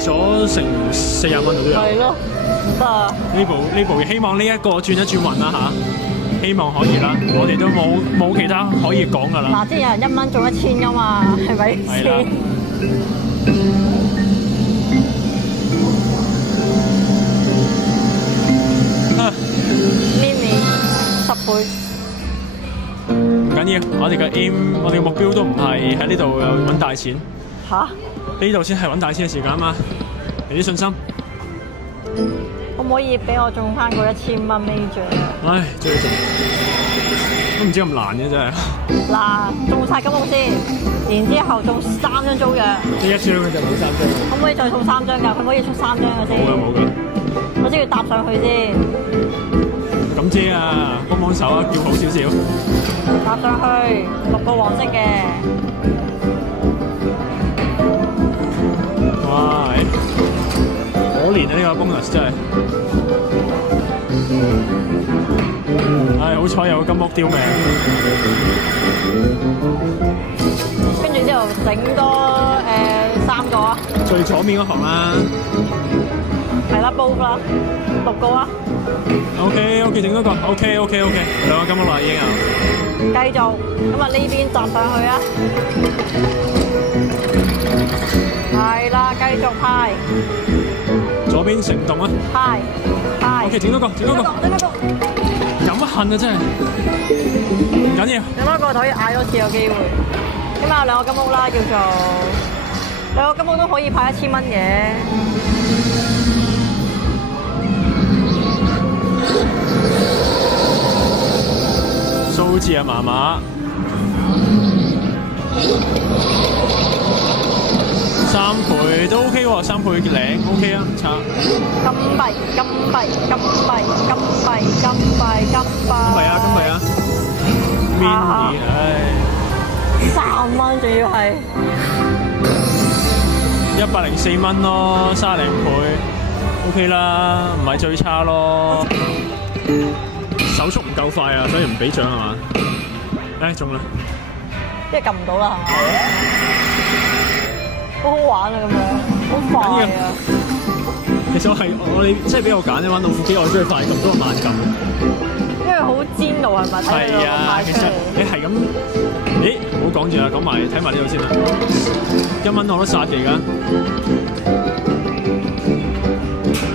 咗成40蚊都有。係咯，得啊！呢部希望呢一個轉一轉運啦嚇，希望可以啦。我哋都冇其他可以講噶啦。嗱，之前有人1蚊中1000噶嘛，係咪係啦先？mini 10倍，唔緊要，我哋嘅 aim，我哋嘅目標都唔係喺呢度揾大錢，吓？呢度先係揾大錢嘅時間啊嘛，俾啲信心。可唔可以俾我中翻個1000蚊 major 啊？唉，最中都唔知咁難嘅真係。嗱，中晒金屋先，然之後中3張租約，呢一張嘅就冇3張。可唔可以再送3張㗎？佢可以出3張嘅先。冇嘅。我先要搭上去先，咁姐啊，幫手啊，叫好少少。搭上去6個黃色嘅。哇！可憐啊呢個 bonus 真係。唉，好彩有金屋刁命。跟住之後整多3個啊，最左面嗰行啦。係啦，煲啦，6個啊， OK， 整多個。OK， 2個金屋啦已經有。繼續，咁啊呢邊搭上去啊，係啦，繼續派，左邊成棟啊。派。 OK， 整多個。飲乜恨啊真係。唔緊要。有一個可以嗌多次有機會，咁啊有2個金屋啦，叫做2個金屋都可以派1000蚊嘅。數字啊麻麻，3倍都 OK 喎，3倍領 OK 啊，唔差。金幣，係啊，mini，唉3蚊仲要係，104蚊咯，30零倍 OK 啦，唔係最差咯。手速唔夠快啊，所以唔俾獎係嘛？唉，中啦！因為撳唔到啦，係嘛？好好玩啊，咁樣好快啊！其實我哋即係俾我揀咧，玩老虎機我中意快撳多過慢撳。因為好煎熬係咪？係啊，其實你係咁，咦？唔好講住啦，講埋睇埋呢度先啦。1蚊我都殺嚟㗎。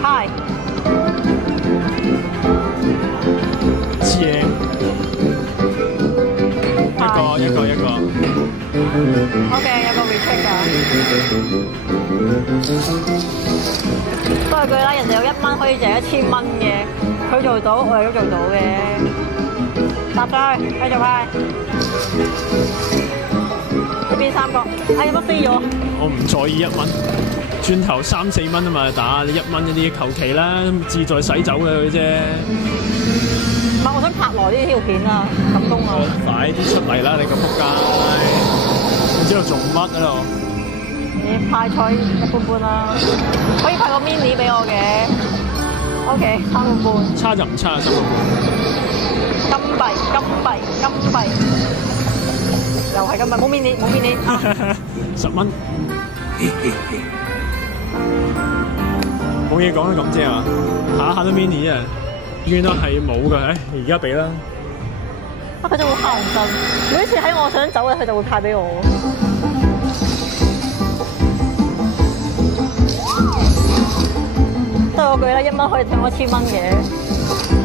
Hi。正，一個。OK， 有個 recheck 㗎。都係句啦，人哋有1蚊可以贏1000蚊嘅，佢做到，我哋都做到嘅。搭上去，繼續派。呢邊3個，有乜飛咗？我唔在意1蚊，轉頭3、4蚊啊嘛打，你1蚊嗰啲求其啦，志在洗走嘅佢啫。唔係，我想拍耐呢條片啊，感動啊！快啲出嚟啦！你個仆街，唔知道做乜喺度？你派菜一般般啦，可以派個 mini 俾我嘅。OK， 3個半。差就唔差，3個半。金幣，又係金幣，冇 mini。10蚊。冇嘢講啦，咁啫嘛，下都 mini 啊！原來係冇嘅，唉，而家俾啦。佢就會乞人憎，每次喺我想走嘅，佢就會派俾我。都係嗰句啦，1蚊可以聽我1000蚊嘅。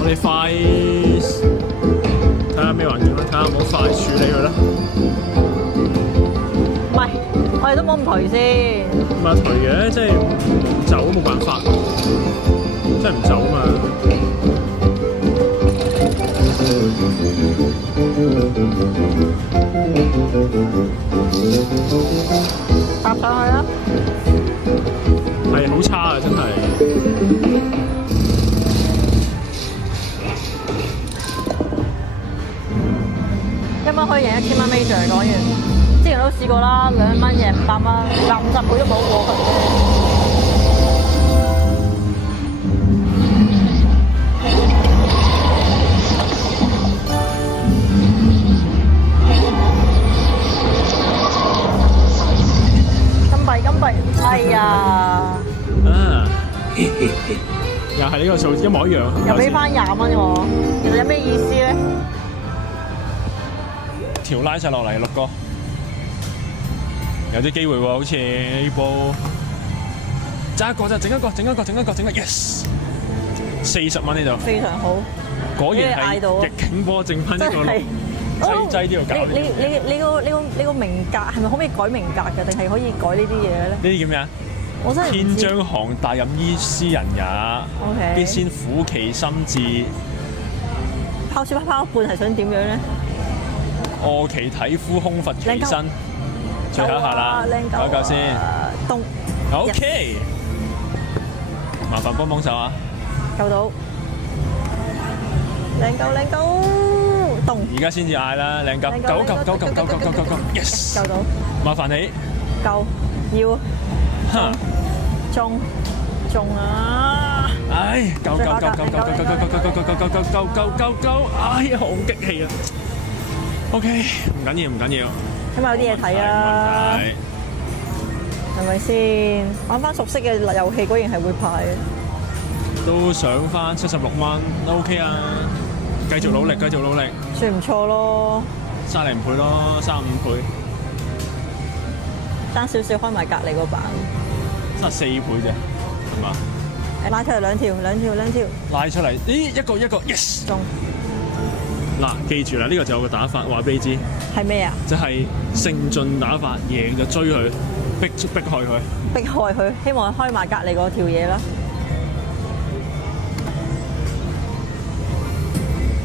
我哋快睇下咩環境啦，睇下有冇快處理佢啦。唔係，我哋都冇咁頹先。唔係頹嘅，即係唔走都冇辦法，真係唔走啊嘛。搭上去啦！係好差啊，真係。1蚊可以贏1000蚊 major， 講完。之前都試過啦，2蚊贏500蚊，50倍都冇過分嘅。金幣，幣金幣，哎呀，啊，又係呢個數字一模一樣。又俾翻20蚊喎，其實有咩意思咧？條拉晒落嚟6個，有啲機會喎，好似呢波揸一個就整一個，yes， 40蚊呢度，非常好，果然係嗌到啊逆境波，剩翻一個真係擠都要搞呢啲嘢。你個名格係咪可唔可以改名格嘅？定係可以改呢啲嘢咧？呢啲叫咩啊？我真係唔天知。將降大任於斯人也， OK 必先苦其心志，拋書包一半係想點樣咧？餓其體膚，空乏其靚身。最後一下啦，靚搞一搞先。凍 OK，麻煩幫幫手啊！夠到，靚夠，凍而家先至嗌啦，靚夠9 yes， 夠到，麻煩你。夠要哈，中啊！唉，夠，哎呀，好激氣啊！OK，唔緊要，起碼有啲嘢睇啊，係咪先？玩翻熟悉嘅遊戲，果然係會派嘅。都上翻76蚊都 OK 啊！繼續努力，算唔錯咯， 30倍咯，35倍，爭少少開埋隔離個版， 34倍啫，係嘛？拉出嚟兩條，拉出嚟，咦，一個 yes！ 中嗱，記住啦，呢個就有個打法，話俾你知，係咩啊？就係勝盡打法，贏就追佢，逼害佢。逼害佢，希望開埋隔離嗰條嘢啦。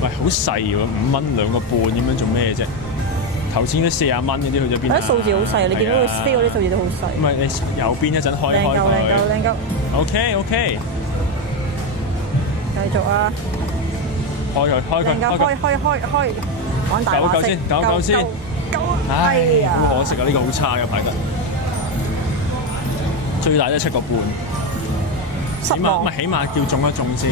喂，好細喎，5蚊2個半咁樣做咩啫？頭先嗰40蚊嗰啲去咗邊啊？啲數字好細，你見到佢飛嗰啲數字都好細。唔係你右邊一陣開靚佢。夠。OK，繼續啊！開佢，開，玩大話式，夠先。夠！哎唉，呀，好可惜啊！呢個好差嘅牌得，最大都7個半。失望。起碼叫中一中先，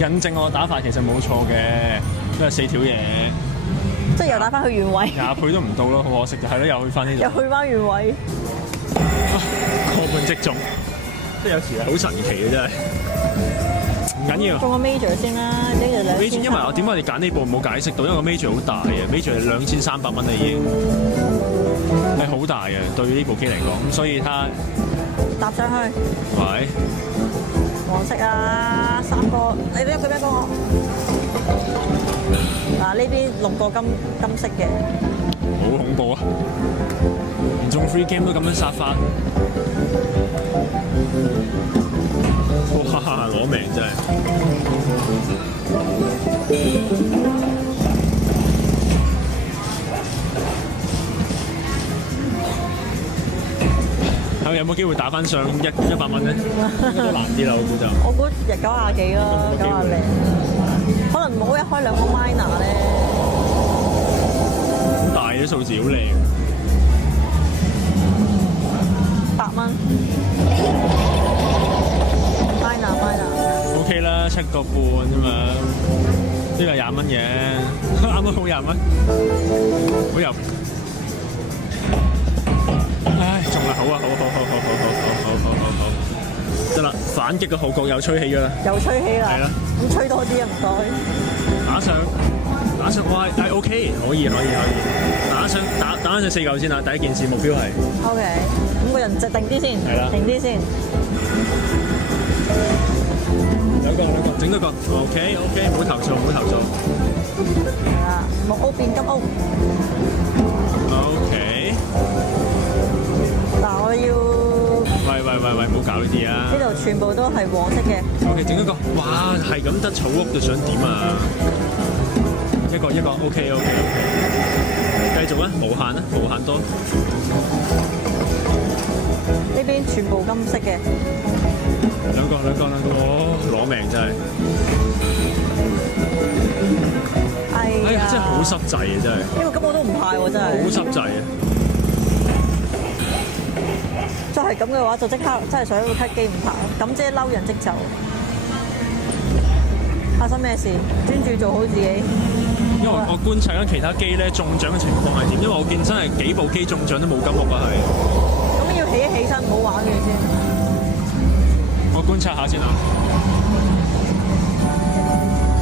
印證我打法其實冇錯嘅，都係4條嘢。即係又打翻去原位。 20倍都唔到咯，好可惜就係咯，又去翻呢度。又去翻原位。個半即中，即係有時係好神奇嘅真係。唔緊要。中個 major 先啦，major ，major 因為我點解我哋揀呢部冇解釋到，因為個 major 好大嘅，major 係2300蚊啦已經，係好大嘅對呢部機嚟講，咁所以它搭上去。喂，黃色啊，3個，你俾佢俾我。嗱呢邊6個金色嘅，好恐怖啊！唔中 free game 都咁樣殺法，哇！攞命真係。有冇機會打翻上100蚊咧？應該都難啲啦，我估就。我估日90幾咯，90零。可能唔好一開2個 minor 咧。大啲數字好靚。8蚊。minor。OK 啦，7個半啫嘛。呢個20蚊嘅，啱啱好20蚊，好入。唉，中啦！好啊，好，得啦，反擊嘅號角又吹起㗎啦，又吹起啦，係啦，咁吹多啲啊，唔該。打上，哇！唉 OK，可以，打翻上4嚿先啦，第一件事目標係。OK，咁個人就定啲先，係啦，定啲先。兩個，整多個 ，OK，唔好投訴。係啦，木屋變金屋。OK。嗱，我要。喂，唔好搞呢啲啊！呢度全部都係黃色嘅。OK， 整一個，哇，係咁得草屋就想點啊？一個 ，OK， 繼續啊，無限多。呢邊全部金色嘅。兩個，攞命真係。哎呀，真係好濕滯啊！真係。呢個根本都唔派喎，真係。好濕滯啊！再係咁嘅話，就即刻真係想個 cut 機唔拍，咁即係嬲人即走。發生咩事？專注做好自己。因為我觀察緊其他機咧中獎嘅情況係點，因為我見真係幾部機中獎都冇金屋啊，係。咁要起一起身玩嘅先。我觀察下先啊，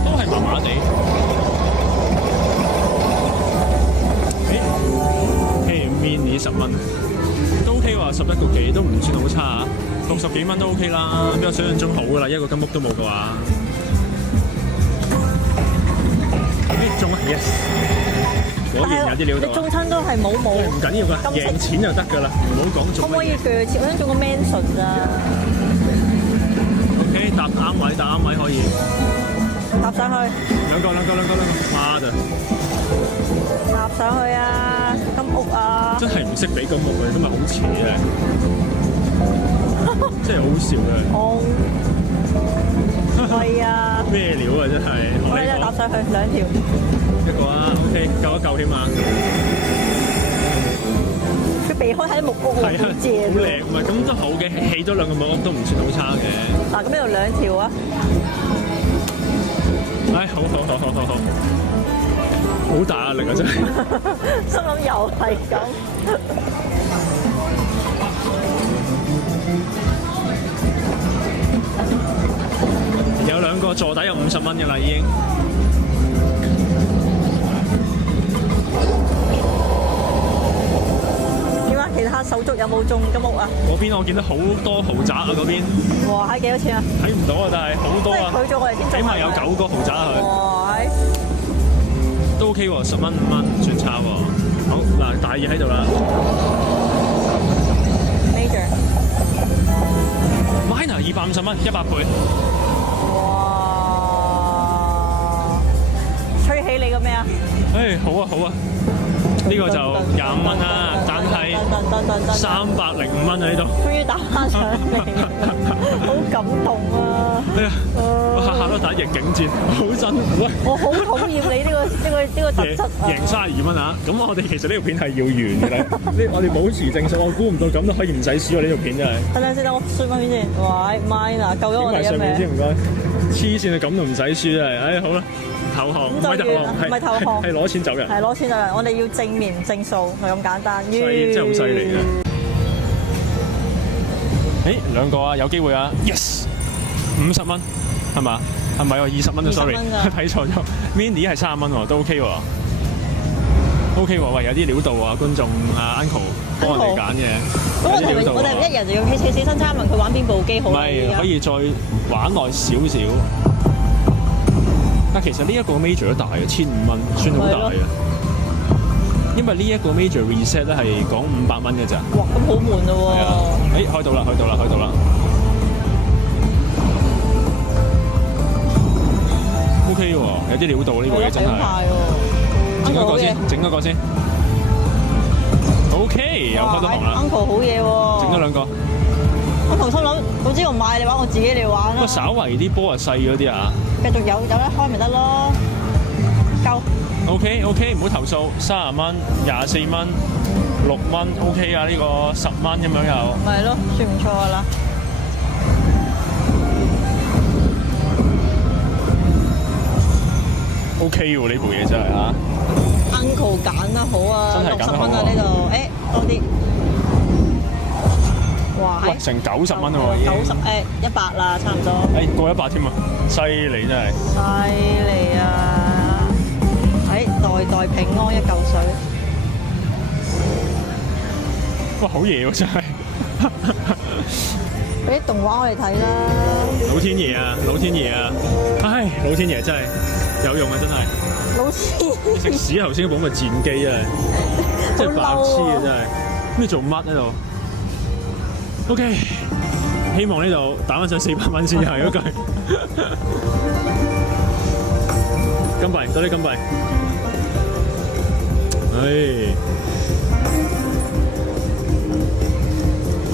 都係麻麻地。誒，mini 10蚊都 OK 喎，11個幾都唔算好差啊，60幾蚊都 OK 啦，比我想象中好噶啦，一個金屋都冇嘅話。中啊 ，yes！ 果然有啲料到。你中親都係冇唔緊要㗎，贏錢就得㗎啦，唔好講中。可唔可以鋸切？我想中個 mansion 咋 ？OK， 搭啱位可以。搭上去。兩個，媽的！搭上去啊！金屋啊！真係唔識俾金屋嘅，今日好邪啊！真係好笑嘅。係啊！咩料啊！真係。我哋真係搭上去2條。一個啊 ，OK， 夠一夠添啊！佢避開喺啲木屋喎，好正。好靚，唔係咁都好嘅，起咗2個木屋都唔算好差嘅。嗱，咁呢度2條啊！唉，好，好大壓力啊！真係。心諗又係咁。有2個座底有50蚊嘅啦，已經。點啊？其他手足有冇中金屋啊？嗰邊我見到好多豪宅啊！嗰邊。哇！係幾多錢啊？睇唔到啊，但係好多啊。佢做我哋先中。起碼有9個豪宅啊！哇！都 OK 喎，10蚊5蚊唔算差喎。好嗱，大嘢喺度啦。Major。Minor 250蚊，100倍。哇！吹起你個咩啊？誒，好啊，呢個就25蚊啦，但係305蚊喺度。終於打翻上嚟，好感動啊！哎呀，我下下都打逆境戰，好辛苦啊！我好討厭你呢個特質啊！贏32蚊啊！咁我哋其實呢條片係要完嘅啦。我哋保持正數，我估唔到咁都可以唔使輸喎呢條片真係。等陣先，等我輸翻先。喂 ，Mine 救咗我哋一命。先唔該，黐線啊！咁都唔使輸真係。唉，好啦，投降，唔係投降，係攞錢走人。係攞錢走人，我哋要正面正數，係咁簡單。真係好犀利啊！誒，2個啊，有機會啊 ！Yes， 50蚊係嘛？係咪喎？20蚊啊 ，sorry， 睇錯咗。Mini 係30蚊喎，都 OK 喎。OK 喎，喂，有啲料到啊，觀眾啊 Uncle 幫我哋揀嘅。咁我哋一人就要起身參問佢玩邊部機好。唔係，可以再玩耐少少。但其實呢一個 major 都大嘅，1500蚊，算好大嘅。因為呢一個 major reset 咧係講500蚊嘅咋。哇，咁好悶咯喎！係啊，誒開到啦！OK 喎，有啲料到呢個嘢真係。整一個先。OK， 又開到行啦。Uncle 好嘢喎！整咗2個。我頭心諗，總之我唔買你玩，我自己嚟玩啦。不過稍為啲波係細嗰啲啊。繼續有得開咪得咯，夠。OK， 唔好投訴，30蚊、24蚊、6蚊 OK 啊，呢個10蚊咁樣又。咪咯，算唔錯噶啦。OK 喎，呢部嘢真係嚇。Uncle 揀得好啊，60蚊啊呢度，多啲。哇！喂，成90蚊喎已經。100啦，差唔多。過100添啊，犀利真係。犀利啊！代平安1嚿水。哇，好嘢喎真係。俾啲動畫我哋睇啦。老天爺啊！唉，老天爺真係有用啊，真係。老師。食屎頭先嗰部咪戰機啊！真係白痴啊真係。咩做乜喺度 ？OK， 希望呢度打翻上400蚊先係嗰句。金幣，多啲金幣。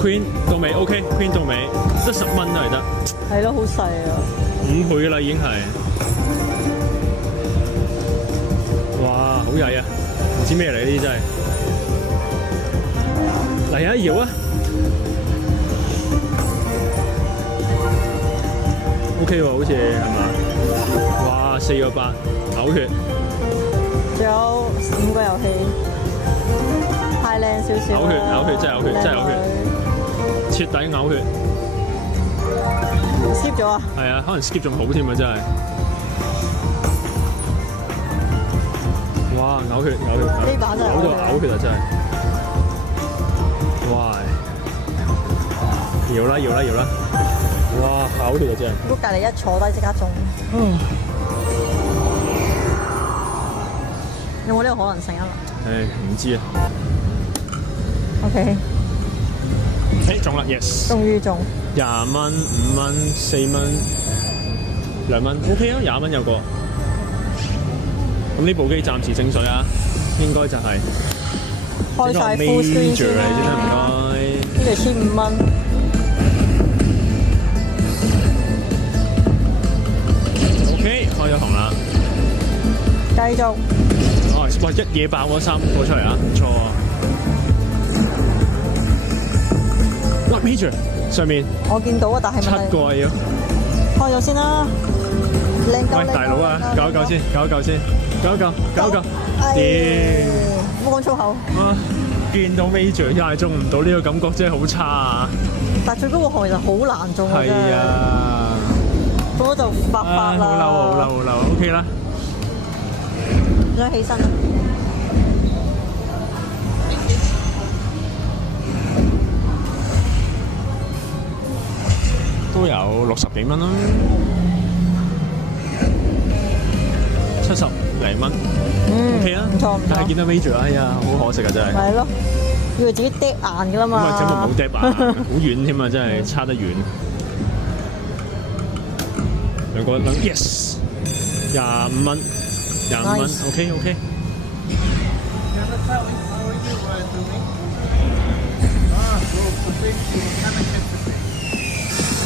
Queen 到尾 OK，Queen 到尾得10蚊都係得。係咯，好細啊！5倍啦已經係。哇，好曳啊！唔知咩嚟呢啲真係。嚟啊，搖啊 ！OK 喎，好似係嘛？哇，4個8，嘔血。仲有5個遊戲，太靚少少啦！嘔血，真係嘔血，真係嘔血，黐徹底嘔血。skip 咗啊？係啊，可能 skip 仲好添啊，真係。哇！嘔血，呢版真係嘔到嘔血啊，真係。哇！搖啦！哇！嘔血啊，真係。如果隔離一坐低即刻中。有冇呢個可能性啊？唉，唔知啊。OK。中啦 ，yes。終於中。20蚊、5蚊、4蚊、2蚊 ，OK 啊，20蚊有個。咁呢部機暫時正水啊，應該就係開晒 full screen 先啦。唔該。呢個15蚊。OK，開咗紅啦。繼續。哇！一嘢爆咗3個出嚟啊，唔錯啊。哇 ！Major 上面我見到啊，但係7個啊要。開咗先啦。靚夠喂，大佬啊，搞一搞先。唔好講粗口。啊！見到 Major 又係中唔到呢個感覺真係好差啊！但係最高個行其實好難中啊，真係。係啊。中咗就發發啦。好嬲 ，OK 啦。想起身啦。都有60幾蚊啦，70零蚊，OK 啊，唔錯。但係見到 Major， 哎呀，好可惜啊，真係。係咯，以為自己跌硬㗎啦嘛。咁啊，真係冇跌硬，好遠添啊，真係差得遠。兩個，yes， 25蚊，25蚊 ，OK。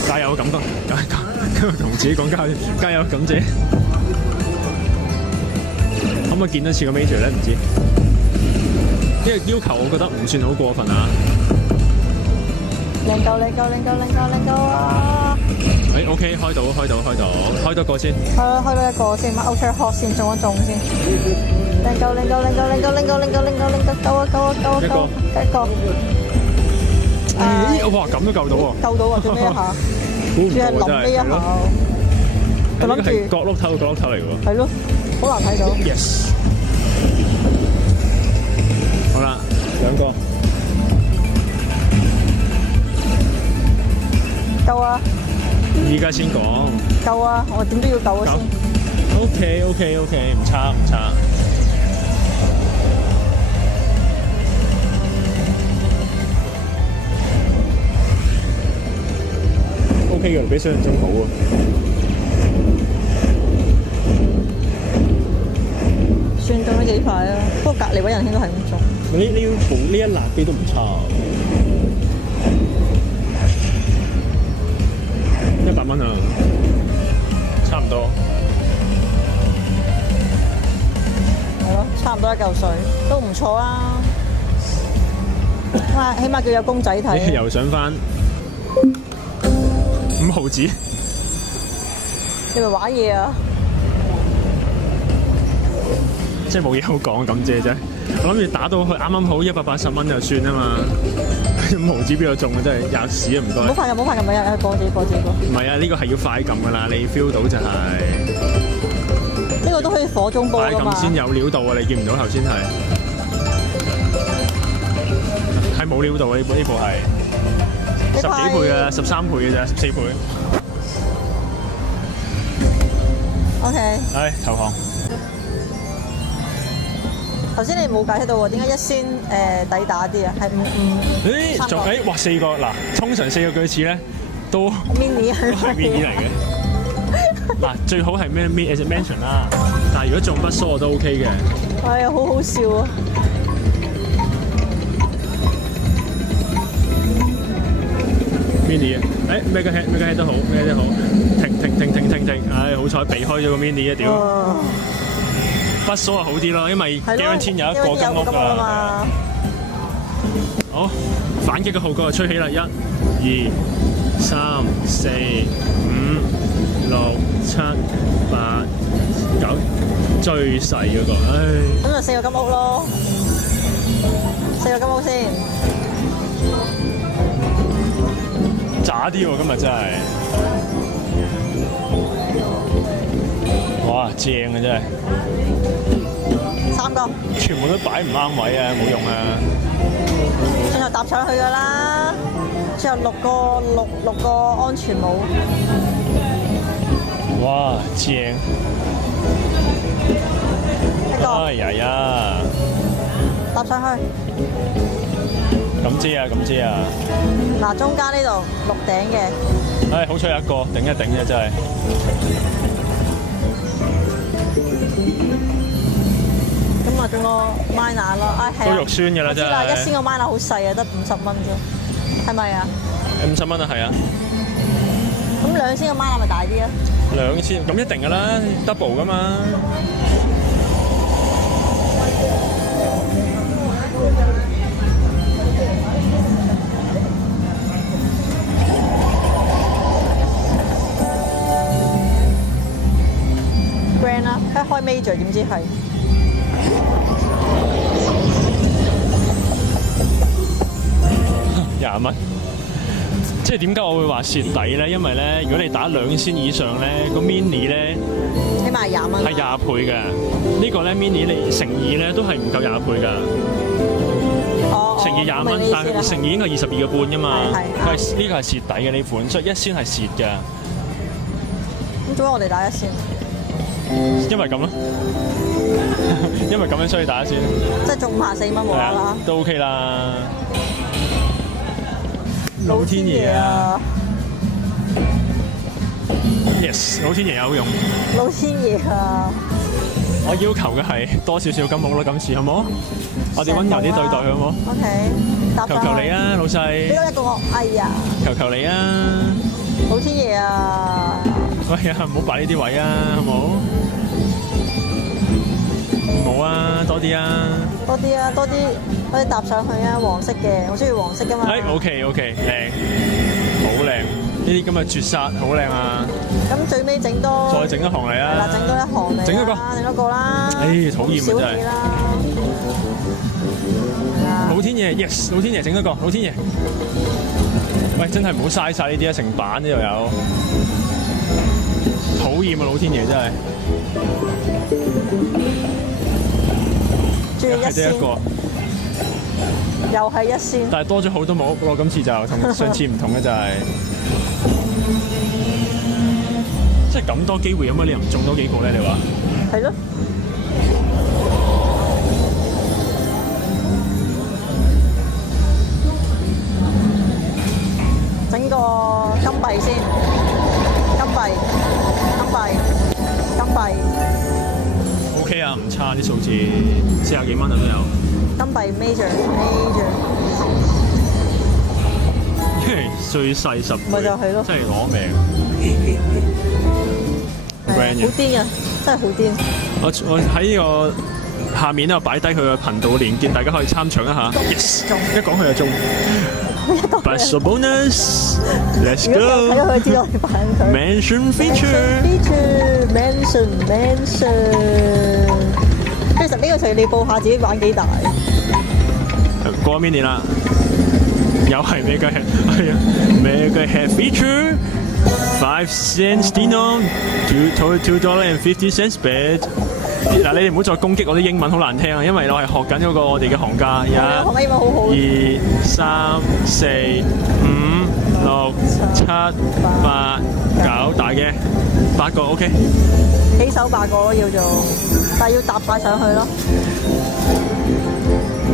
加油感覺，同自己講加油感謝。可唔可以見多次個 Major 咧？唔知。呢個要求我覺得唔算好過分啊。靚夠啊！誒 OK， 開多個先。開多一個先，Ultra Hot 先中一中先。靚夠，夠一個。哇！咁都夠到喎。夠到啊！最尾一下。估唔到諗呢一下。佢諗住角落頭嚟嘅喎。係咯，好難睇到。Yes。好啦，2個。夠啊！依家先講。夠啊！我點都要夠啊先。OK， 唔差。OK 嘅，比想象中好啊。算中咗幾塊啊！不過隔離位人兄都係咁中。呢一辣機都唔差，100蚊啊，差唔多。係咯，差唔多一嚿水，都唔錯啊！起碼叫有公仔睇。你又上翻5毫子，你咪玩嘢啊！即係冇嘢好講咁啫。我諗住打到去啱啱好180蚊就算啊嘛，5毫子邊度中啊？真係吔屎啊！唔該。唔好快撳，播自己。唔係啊，呢個係要快撳噶啦，你 feel 到就係。呢個都可以火中波㗎嘛。快撳先有料到啊！你見唔到頭先係冇料到啊！呢部係10幾倍啊，13倍嘅咋，14倍。OK。投降。頭先你冇解釋到喎，點解一仙抵打啲啊？係哇4個嗱，通常4個句子咧都 mini 係 mini 嚟嘅。嗱，最好係咩 mention 啦，但係如果中筆梳我都 OK 嘅。係啊，好好笑啊！mini 啊，咩嘅 head 都好，停，好彩避開咗個 mini 啊屌！筆梳係好啲咯，因為 guarantee 有一個金屋㗎嘛。好，反擊嘅號角就吹起啦！1、2、3、4、5、6、7、8、9，最細嗰個，咁就4個金屋咯，4個金屋先。打啲喎，今日真係。哇，正啊真係。3個。全部都擺唔啱位啊，冇用啊。最後搭上去㗎啦，最後六個安全帽。哇，正！一個。哎呀！搭上去。咁知啊，咁知啊。嗱，中間呢度綠頂嘅。唉，好彩有一個頂一頂啫，真係。咁啊，仲個 minor 咯，係都肉酸㗎啦，真係。我知啦，一仙個 minor 好細啊，得50蚊啫，係咪啊？50蚊啊，係啊。咁2仙個 minor 咪大啲啊？2仙咁一定㗎啦 ，double 㗎嘛。grand 啦，一開 major 點知係20蚊。即係點解我會話蝕底咧？因為咧，如果你打2仙以上咧，個 mini 咧起碼20蚊，係20倍嘅。呢個咧 mini 你乘2咧都係唔夠20倍㗎。乘2 20蚊，但係乘2應該係22個半㗎嘛。佢係呢個係蝕底嘅呢款，所以1仙係蝕㗎。咁做咩我哋打1仙？因為咁咯，因為咁樣所以打1仙。即係中54蚊冇啦，都 OK 啦。老天爺啊 ！Yes， 老天爺有用。老天爺啊！我要求嘅係多少少金毛咯，今次好冇？我哋溫柔啲對待佢好冇 ？OK， 求求你啊，老細！俾多一個我，哎呀！求求你啊！老天爺啊！喂呀，唔好擺呢啲位啊，好冇？冇啊，多啲啊！多啲啊，多啲搭上去啊！黃色嘅，我中意黃色噶嘛。OK，靚，好靚，呢啲咁嘅絕殺好靚啊！咁最尾整多，再整一行嚟啊！係啦，整多一行嚟，整多個啦。討厭啊真係！老天爺 ，yes， 老天爺整多個，老天爺。喂，真係唔好嘥晒呢啲啊！成版呢度有，討厭啊！老天爺真係。仲要1仙，又係1仙，但係多咗好多冇咯，今次就同上次唔同嘅就係，即係咁多機會，有乜理由唔中多幾個咧？你話？係咯。整個金幣先，金幣。OK 啊，唔差啲數字，40幾蚊啊都有。金幣 major，最細10倍，咪就係咯，真係攞命。好癲啊！真係好癲。我喺呢個下面咧擺低佢嘅頻道連結，大家可以參詳一下。Yes， 一講佢就中。Special bonus，let's go。睇咗佢知道你扮佢。Mansion feature。其實呢個隨你報下自己玩幾大。過 mini 啦，又係Mega Head，係啊，Mega Head feature，5 cents Dino， $2.50 bid。嗱，你哋唔好再攻擊我啲英文好難聽啊，因為我係學緊嗰個我哋嘅行家。學英文好好。2、3、4、5、6、7、8、9，大嘅8個 OK。起手8個咯要做，但係要搭晒上去咯。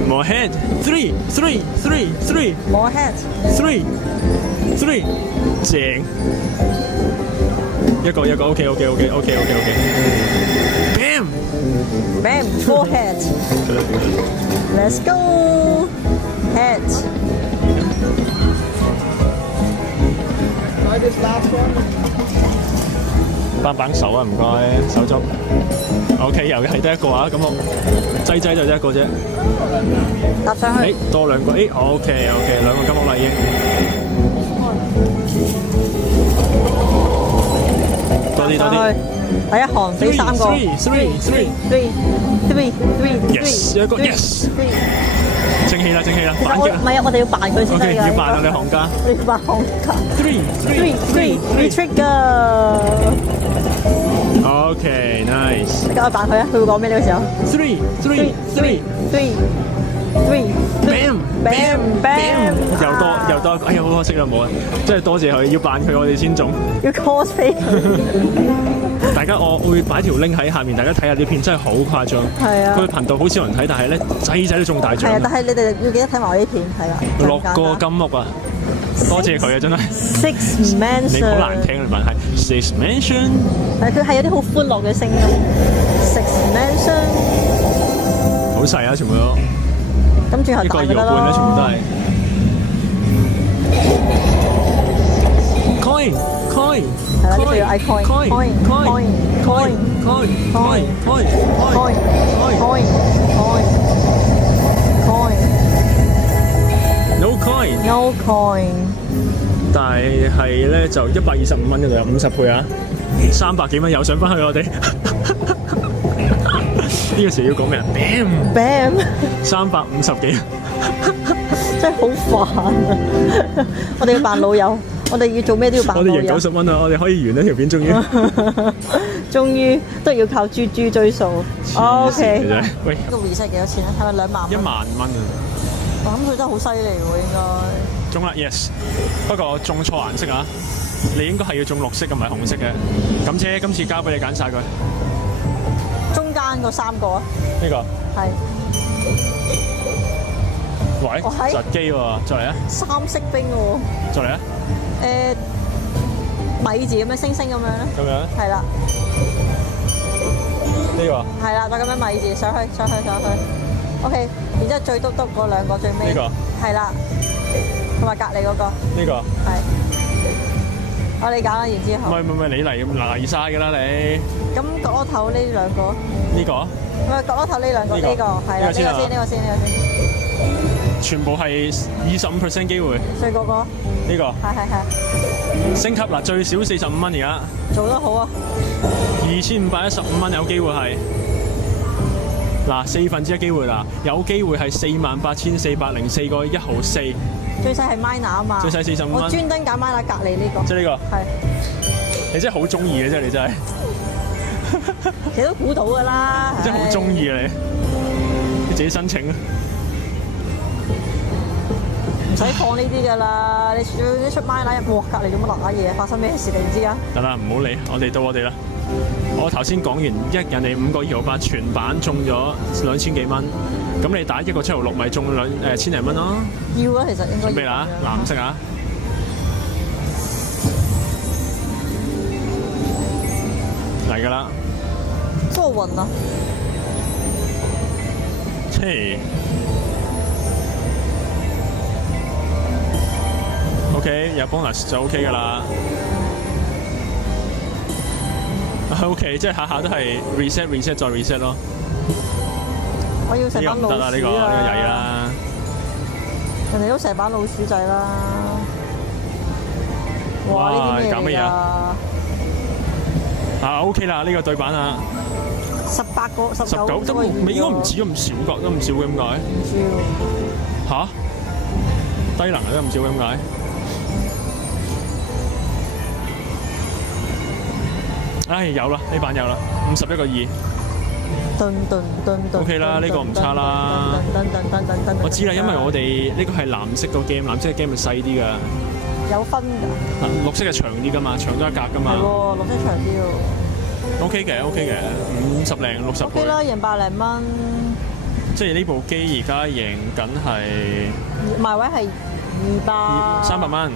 More head， 3。More head。3，正。一個 OK。Bam， 4 head。Let's go。Head。扳手啊，唔該，手足。OK，又係得一個啊，咁我擠就得一個啫。搭上去。多2個，OK， 2個金屋啦已經。多啲。第一行俾3個。3。Yes， 有一個 Yes。蒸氣啦，蒸氣啦，其實反擊啦我唔係啊，我哋要扮佢先得 OK，㗎。要扮啊，你行家。你要扮行家。 Three trigger。 OK，nice。你教我扮佢啊！佢會講咩呢個時候 Three。 Bam。又多，哎呀，好可惜啦，冇啊！真係多謝佢，要扮佢我哋先中。要 cosplay 佢。大家我會擺條 link 喺下面，大家睇下啲片真係好誇張。係啊佢頻道好少人睇，但係咧仔都中大獎。係啊，但係你哋要記得睇埋我啲片，係啦。 6個金屋啊！多謝佢啊，真係。Six Mansion。你好難聽，你問係 Six Mansion。係佢係有啲好歡樂嘅聲音。Six Mansion。好細啊，全部都。咁轉頭一個大㗎啦搖半咧，全部都係。Coin。係啦，呢度要嗌 coin。No coin。但係咧就125蚊嗰度有50倍啊，300幾蚊又上翻去我哋。呢個時候要講咩啊 Bam。 350幾。真係好煩啊！我哋要扮老友，我哋要做咩都要扮我哋贏老友。 90蚊啊！我哋可以完呢條片，終於。終於都要靠豬豬追數。黐線嘅 OK。真係喂，呢個 reset 幾多錢啊？係咪2萬？ 1萬蚊啊！我諗佢真係好犀利喎，應該。中啦 ，yes。不過中錯顏色啊！你應該係要中綠色，唔係紅色嘅。咁啫，今次交俾你揀晒佢。中間嗰3個啊？呢個。係。喂，實機喎，再嚟啊！ 3色冰喎。再嚟啊！米字咁樣，星星咁樣咧。咁樣。係啦。呢個。係啦，就咁樣米字上去。OK， 然之後最篤嗰兩個最尾。呢個。係啦。同埋隔離嗰個。呢個。係。我哋揀啦，然之後。唔係，你嚟晒㗎啦你。咁角落頭呢兩個。呢個。唔係角落頭呢兩個，呢個係啦，呢個先。全部係25% 機會。最嗰個。呢個。係。升級啦，最少45蚊而家。做得好啊！2515蚊有機會係。嗱，1/4機會啦，有機會係48,404個1毫4。最細係 minor 啊嘛。最細45蚊。我專登揀 minor 隔離呢個。即係呢個。係。你真係好中意嘅啫，你真係。其實都估到㗎啦。你真係好中意啊你！你自己申請啊！唔使放呢啲㗎啦，你出 minor 入，哇！隔離做乜揦嘢？發生咩事你唔知啊？得啦，唔好理，到我哋啦。我頭先講完人哋5個2毫8全版中咗2000幾蚊，咁你打1個7毫6咪中千零蚊咯。要啊，其實應該要。準備啦，藍色啊！嚟㗎啦！多運啊！OK， 有 bonus 就 OK 㗎啦。OK， 即係下下都係 reset 再 reset 咯。我要成班老鼠啊！呢個曳啦。人哋都成班老鼠仔啦。哇！呢啲咩嚟㗎？啊 OK 啦，呢個對版啊。18個、19都應該唔止咁少㗎，都咁少嘅點解？唔知喎。嚇？低能啊都咁少嘅點解？唉，有啦，呢版有啦，51個2。OK 啦，呢個唔差啦。我知啦，因為我哋呢個係藍色個 game，藍色嘅 game 係細啲㗎。有分㗎。綠色係長啲㗎嘛，長多一格㗎嘛。係喎，綠色長啲喎。OK 嘅，50零60倍。 OK 啦，贏百零蚊。即係呢部機而家贏緊係賣位係300蚊。